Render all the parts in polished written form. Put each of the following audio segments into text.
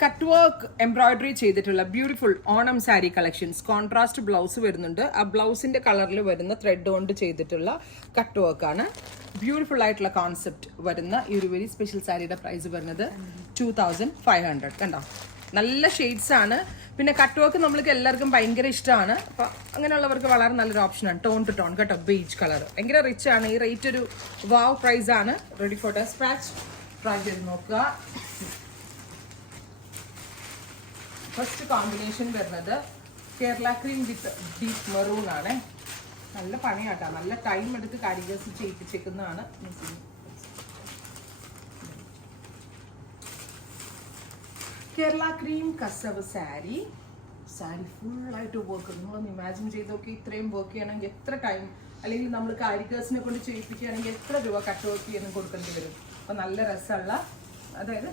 Cut work embroidery ചെയ്തിട്ടുള്ള beautiful Onam sari collections. Contrast blouse വരുന്നുണ്ട്. ആ ബ്ലൗസിന്റെ കളറിൽ വരുന്ന ത്രെഡ് കൊണ്ട് ചെയ്തിട്ടുള്ള കട്ട് വർക്കാണ്. ബ്യൂട്ടിഫുൾ ആയിട്ടുള്ള കോൺസെപ്റ്റ് വരുന്ന ഈ ഒരു വെരി സ്പെഷ്യൽ സാരിയുടെ പ്രൈസ് വരുന്നത് 2500. കണ്ടോ, നല്ല ഷെയ്ഡ്സ് ആണ്. പിന്നെ കട്ട് വർക്ക് നമ്മൾക്ക് എല്ലാവർക്കും ഭയങ്കര ഇഷ്ടമാണ്. അപ്പൊ അങ്ങനെയുള്ളവർക്ക് വളരെ നല്ലൊരു ഓപ്ഷനാണ്. ടോൺ ടു ടോൺ കേട്ടോ, ബേജ് കളർ ഭയങ്കര റിച്ച് ആണ്. ഈ റേറ്റ് ഒരു വാവ് പ്രൈസ് ആണ്. Ready for dispatch. ട്രൈ ചെയ്ത് നോക്കുക. ഫസ്റ്റ് കോമ്പിനേഷൻ വരുന്നത് Kerala cream with deep maroon ആണ്. നല്ല പണിയാട്ടാ, നല്ല ടൈം എടുത്ത് കാരിഗേഴ്സ് ചെയ്യിപ്പിച്ചേക്കുന്നതാണ്. കേരള ക്രീം കസവ് സാരി. സാരി ഫുള്ളായിട്ട് വർക്ക്. നിങ്ങളൊന്ന് ഇമാജിൻ ചെയ്ത് നോക്കി, ഇത്രയും വർക്ക് ചെയ്യണമെങ്കിൽ എത്ര ടൈം, അല്ലെങ്കിൽ നമ്മൾ കാരിഗേഴ്സിനെ കൊണ്ട് ചെയ്യിപ്പിക്കുകയാണെങ്കിൽ എത്ര രൂപ കട്ട് വർക്ക് ചെയ്യാനും കൊടുക്കേണ്ടി വരും. അപ്പം നല്ല രസമുള്ള, അതായത്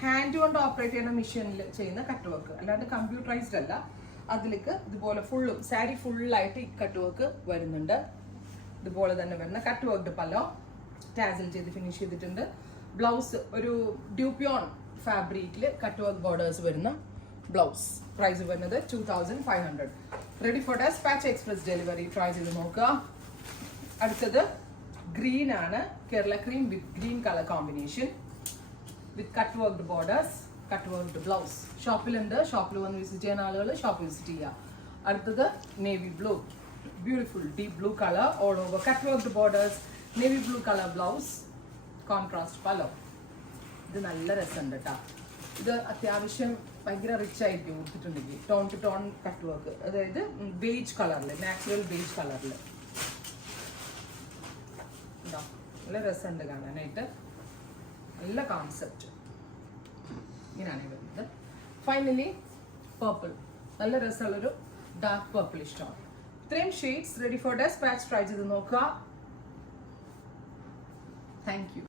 ഹാൻഡ് കൊണ്ട് ഓപ്പറേറ്റ് ചെയ്യുന്ന മെഷീനിൽ ചെയ്യുന്ന കട്ട് വർക്ക്, അല്ലാണ്ട് കമ്പ്യൂട്ടറൈസ്ഡ് അല്ല. അതിലേക്ക് ഇതുപോലെ ഫുള്ളും സാരി ഫുള്ളായിട്ട് ഈ കട്ട് വർക്ക് വരുന്നുണ്ട്. ഇതുപോലെ തന്നെ വരുന്ന കട്ട് വർക്ക്ഡ് പല്ലോ ടാസിൽ ചെയ്ത് ഫിനിഷ് ചെയ്തിട്ടുണ്ട്. ബ്ലൗസ് ഒരു ഡ്യൂപ്യോൺ ഫാബ്രിക്കിൽ കട്ട് വർക്ക് ബോർഡേഴ്സ് വരുന്ന ബ്ലൗസ്. പ്രൈസ് വരുന്നത് 2500. Ready for despatch express delivery. Try ചെയ്ത് നോക്കുക. അടുത്തത് ഗ്രീൻ ആണ്. Kerala cream with green colour combination with cut worked borders, cut worked blouse. ഷോപ്പിലുണ്ട്. ഷോപ്പിൽ വന്ന് വിസിറ്റ് ചെയ്യുന്ന ആളുകൾ ഷോപ്പ് വിസിറ്റ് ചെയ്യുക. അടുത്തത് navy blue, beautiful deep blue colour all over cut worked borders, navy blue colour blouse, contrast pallu. ഇത് നല്ല രസമുണ്ട് കേട്ടോ. ഇത് അത്യാവശ്യം ഭയങ്കര റിച്ച് ആയിരിക്കും കൊടുത്തിട്ടുണ്ടെങ്കിൽ. Tone to tone cut work, അതായത് ബേജ് കളറിൽ, നാച്ചുറൽ ബേജ് കളറിൽ. നല്ല രസമുണ്ട് കാണാനായിട്ട്. നല്ല കോൺസെപ്റ്റ്. ഇങ്ങനെയാണ് വരുന്നത്. ഫൈനലി പർപ്പിൾ, നല്ല രസമുള്ളൊരു ഡാർക്ക് പർപ്പിൾ ഇഷ്ടമാണ്. ഇത്രയും shades ready for dispatch. Try ചെയ്ത് നോക്കുക. Thank U.